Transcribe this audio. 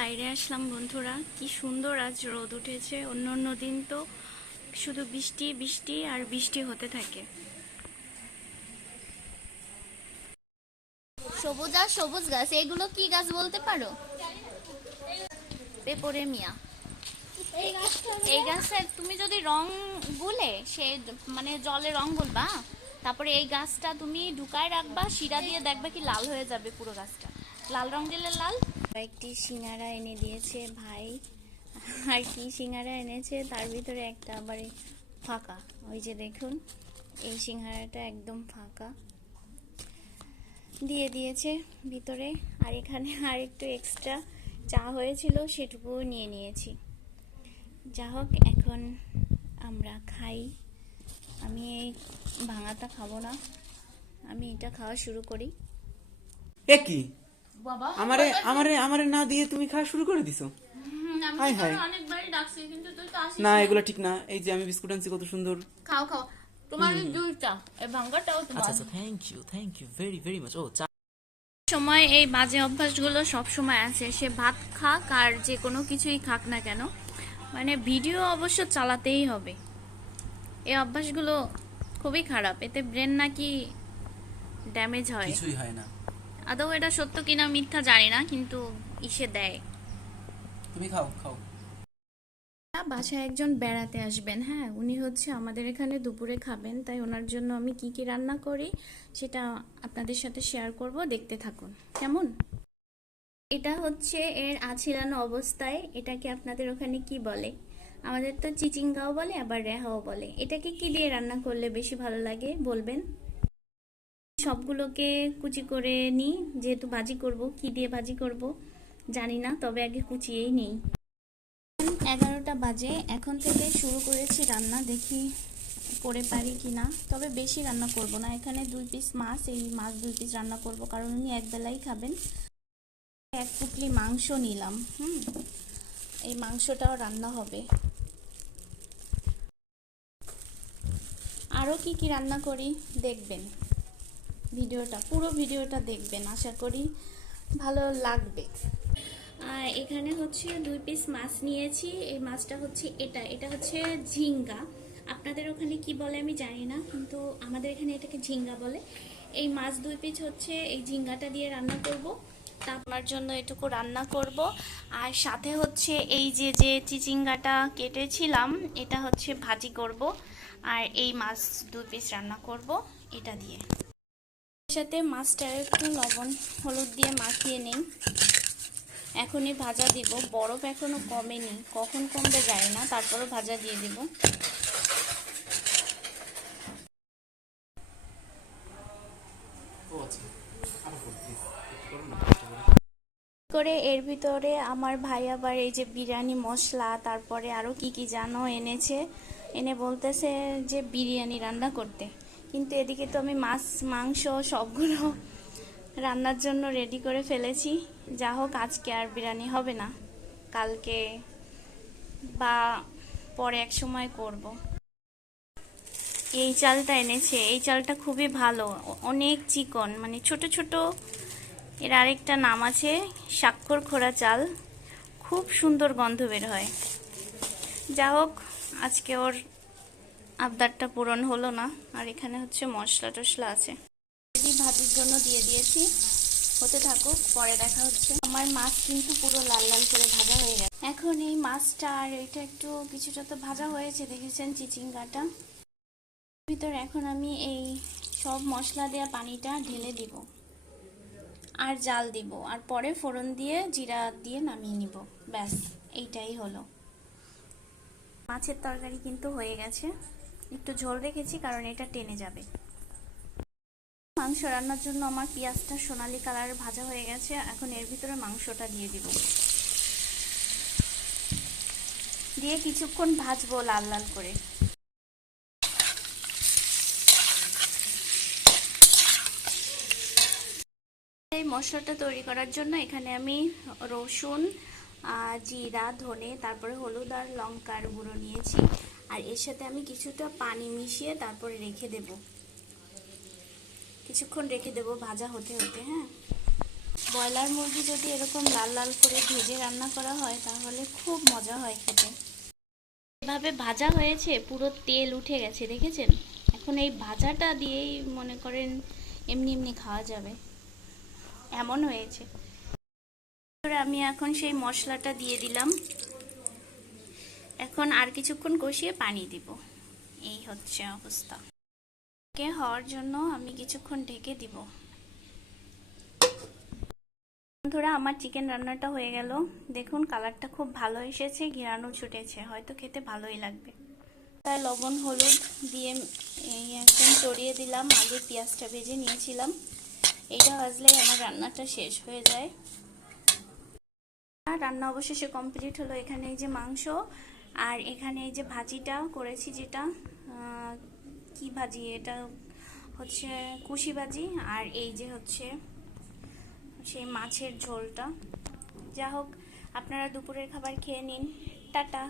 বাইরে আসলাম বন্ধুরা, কি সুন্দর আজ রোদ উঠেছে। অন্য অন্য দিন তো শুধু বৃষ্টি বৃষ্টি আর বৃষ্টি হতে থাকে। সবুজ আর সবুজ গাছ, এগুলো কি গাছ বলতে পারো? পেপোরেমিয়া। এই গাছের তুমি যদি রং গুলে সে মানে জলে রং গুলবা, তারপরে এই গাছটা তুমি ঢুকায় রাখবা, শিরা দিয়ে দেখবা কি লাল হয়ে যাবে পুরো গাছটা। লাল রং দিলে লাল। একটি সিঙ্গারা এনে দিয়েছে ভাই, আর কি সিঙ্গারা এনেছে তার ভিতরে একটা আবার ফাঁকা। ওই যে দেখুন, এই সিঙ্গারাটা একদম ফাঁকা দিয়ে দিয়েছে ভিতরে। আর এখানে আর একটু এক্সট্রা চা হয়েছিল, সেটুকুও নিয়ে নিয়েছি। যা হোক, এখন আমরা খাই। আমি এই ভাঙাটা খাবো না, আমি এটা খাওয়া শুরু করি। এ কি বাবা, আমারে আমারে আমারে না দিয়ে তুমি খাওয়া শুরু করে দিছো? হাই হাই, অনেকবারই ডাকছি কিন্তু তুই তো আসিস না এগুলো ঠিক না। এই যে আমি বিস্কুট আনছি, কত সুন্দর। খাও খাও, তোমার দুইটা, এই ভাঙাটাও তোমার। আচ্ছা থ্যাংক ইউ ভেরি মাচ। ও সময় এই বাজে অভ্যাসগুলো সব সময় আছে। সে ভাত খাক আর যে কোনো কিছুই খাক না কেন, মানে ভিডিও অবশ্য চালাতেই হবে। এই অভ্যাসগুলো খুবই খারাপ, এতে ব্রেন নাকি ড্যামেজ হয়। কিছুই হয় না, আদৌ এটা সত্য কিনা মিথ্যা জানি না, কিন্তু ইসে দেয়। তুমি খাও খাও। বাসায় একজন বেড়াতে আসবেন, হ্যাঁ, উনি হচ্ছে আমাদের এখানে দুপুরে খাবেন। তাই ওনার জন্য আমি কি কি রান্না করি সেটা আপনাদের সাথে শেয়ার করব, দেখতে থাকুন কেমন। এটা হচ্ছে এর আছিলানো অবস্থায়। এটাকে আপনাদের ওখানে কি বলে? আমাদের তো চিচিঙ্গাও বলে, আবার রেহাও বলে। এটাকে কি দিয়ে রান্না করলে বেশি ভালো লাগে বলবেন? সবগুলোকে কুচি করে নিই, যেহেতু ভাজি করব। কি দিয়ে ভাজি করব জানি না, তবে আগে কুচিয়েই নিই। 11টা বাজে, এখন থেকে শুরু করেছি রান্না, দেখি করে পারি কিনা। তবে বেশি রান্না করব না। এখানে 2 পিস মাছ, এই মাছ 2 পিস রান্না করব, কারণ উনি একবেলাই খাবেন। 1 পুটলি মাংস নিলাম, এই মাংসটাও রান্না হবে। আরও কি কি রান্না করি দেখবেন, ভিডিওটা পুরো ভিডিওটা দেখবেন, আশা করি ভালো লাগবে। আর এখানে হচ্ছে 2 পিস মাছ নিয়েছি। এই মাছটা হচ্ছে এটা হচ্ছে ঝিঙ্গা। আপনাদের ওখানে কি বলে আমি জানি না, কিন্তু আমাদের এখানে এটাকে ঝিঙ্গা বলে। এই মাছ 2 পিস হচ্ছে এই ঝিঙ্গাটা দিয়ে রান্না করব। আপনার জন্য এটুকু রান্না করব। আর সাথে হচ্ছে এই যে যে চিচিঙ্গাটা কেটেছিলাম, এটা হচ্ছে ভাজি করব। আর এই মাছ 2 পিস রান্না করব এটা দিয়ে। এর সাথে মাছটা একটু লবণ হলুদ দিয়ে মাখিয়ে নেই। এখনই ভাজা দিব। বরফ এখনো কমেনি, কখন কমবে যায় না, তারপরও ভাজা দিয়ে দিব। করে এর ভিতরে আমার ভাই আবার এই যে বিরিয়ানি মশলা, তারপরে আরো কি কি জানো এনেছে। এনে বলতেছে যে বিরিয়ানি রান্না করতে, কিন্তু এদিকে তো আমি মাছ মাংস সবগুলো রান্নার জন্য রেডি করে ফেলেছি। যা হোক, আজকে আর বিরিয়ানি হবে না, কালকে বা পরে এক সময় করব। এই চালটা এনেছে, এই চালটা খুবই ভালো, অনেক চিকন, মানে ছোট ছোট। এর আরেকটা নাম আছে স্বাক্ষর খোড়া চাল, খুব সুন্দর গন্ধ বের হয়। যা হোক, আজকে ওর আবদারটা পূরণ হলো না। আর এখানে হচ্ছে মশলা টশলা আছে, ভাজির জন্য দিয়ে দিয়েছি, হতে থাকুক, পরে দেখা হচ্ছে। আমার মাছ কিন্তু পুরো লাল লাল করে ভাজা হয়ে গেছে। এখন এই মাছটা আর এটা একটু কিছুটা তো ভাজা হয়েছে, দেখেছেন চিচিঙ্গাটা ভিতরে। এখন আমি এই সব মশলা দেওয়া পানিটা ঢেলে দিব আর জাল দিব, আর পরে ফোড়ন দিয়ে জিরা দিয়ে নামিয়ে নিব। ব্যাস, এইটাই হলো। মাছের তরকারি কিন্তু হয়ে গেছে, একটু ঝোল রেখেছি কারণ এটা টেনে যাবে। মাংস রান্নার জন্য আমার পেঁয়াজটা সোনালি কালার ভাজা হয়ে গেছে। এখন এর ভিতরে মাংসটা দিয়ে দিব, দিয়ে কিছুক্ষণ ভাজবো লাল লাল করে। এই মশলাটা তৈরি করার জন্য এখানে আমি রসুন, জিরা, ধনে, তারপরে হলুদ আর লঙ্কার গুঁড়ো নিয়েছি। আর এর সাথে আমি কিছুটা পানি মিশিয়ে তারপরে রেখে দেব, কিছুক্ষণ রেখে দেব ভাজা হতে হতে। হ্যাঁ, ব্রয়লার মুরগি যদি এরকম লাল লাল করে ভেজে রান্না করা হয় তাহলে খুব মজা হয় খেতে। এভাবে ভাজা হয়েছে, পুরো তেল উঠে গেছে, দেখেছেন? এখন এই ভাজাটা দিয়েই মনে করেন এমনি এমনি খাওয়া যাবে, এমন হয়েছে। আমি এখন সেই মশলাটা দিয়ে দিলাম। এখন আর কিছুক্ষণ কষিয়ে পানি দিব। এই হচ্ছে অবস্থা। হওয়ার জন্য আমি কিছুক্ষণ ঢেকে দিব। বন্ধুরা, আমার চিকেন রান্নাটা হয়ে গেল। দেখুন কালারটা খুব ভালো এসেছে, ঘেরানো ছুটেছে, হয়তো খেতে ভালোই লাগবে। তাই লবণ হলুদ দিয়ে একদম চড়িয়ে দিলাম। আগে পেঁয়াজটা ভেজে নিয়েছিলাম, এইটা ভাজলেই আমার রান্নাটা শেষ হয়ে যায়। রান্না অবশেষে কমপ্লিট হলো। এখানে এই যে মাংস, আর এখানে এই যে ভাজিটা করেছি, যেটা কি ভাজি, এটা হচ্ছে কুশি ভাজি, আর এই যে হচ্ছে সেই মাছের ঝোলটা। যা হোক, আপনারা দুপুরের খাবার খেয়ে নিন। টাটা।